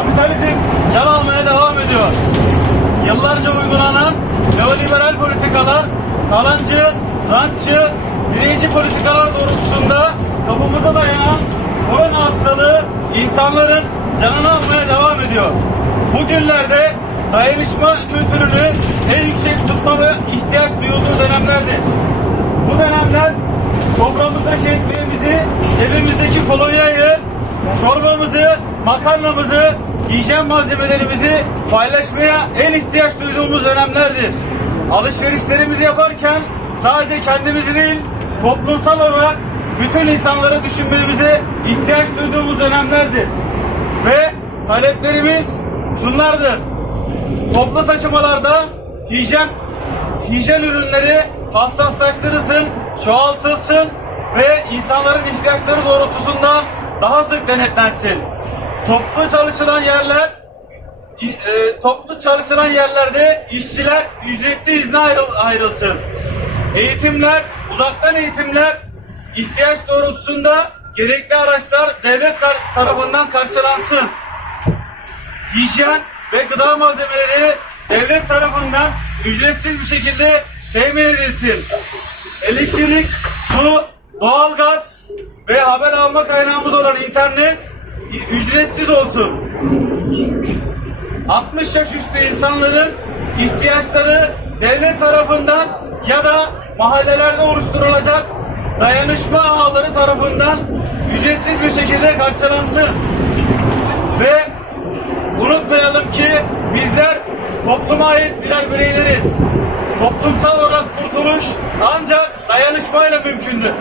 Kapitalizm can almaya devam ediyor. Yıllarca uygulanan neoliberal politikalar, kalancı, rantçı, bireyci politikalar doğrultusunda kapımıza dayanan korona hastalığı insanların canını almaya devam ediyor. Bugünlerde dayanışma kültürünü en yüksek tutmamı ihtiyaç duyulduğu dönemlerdir. Bu dönemler soframızda şeklimizi, cebimizdeki kolonyayı, çorbamızı, makarnamızı, hijyen malzemelerimizi paylaşmaya en ihtiyaç duyduğumuz dönemlerdir. Alışverişlerimizi yaparken sadece kendimizi değil, toplumsal olarak bütün insanları düşünmemize ihtiyaç duyduğumuz dönemlerdir. Ve taleplerimiz şunlardır. Toplu taşımalarda hijyen hijyen ürünleri hassaslaştırılsın, çoğaltılsın ve insanların ihtiyaçları doğrultusunda daha sık denetlensin. Toplu çalışılan yerler e, toplu çalışılan yerlerde işçiler ücretli izne ayrıl- ayrılsın. Eğitimler, uzaktan eğitimler ihtiyaç doğrultusunda gerekli araçlar devlet tar- tarafından karşılansın hijyen ve gıda malzemeleri devlet tarafından ücretsiz bir şekilde temin edilsin. Elektrik, su, doğalgaz ve haber alma kaynağımız olan internet ücretsiz olsun. 60 yaş üstü insanların ihtiyaçları devlet tarafından ya da mahallelerde oluşturulacak dayanışma ağları tarafından ücretsiz bir şekilde karşılansın. Ve Unutmayalım ki bizler topluma ait birer bireyleriz. Toplumsal olarak kurtuluş ancak dayanışmayla mümkündür.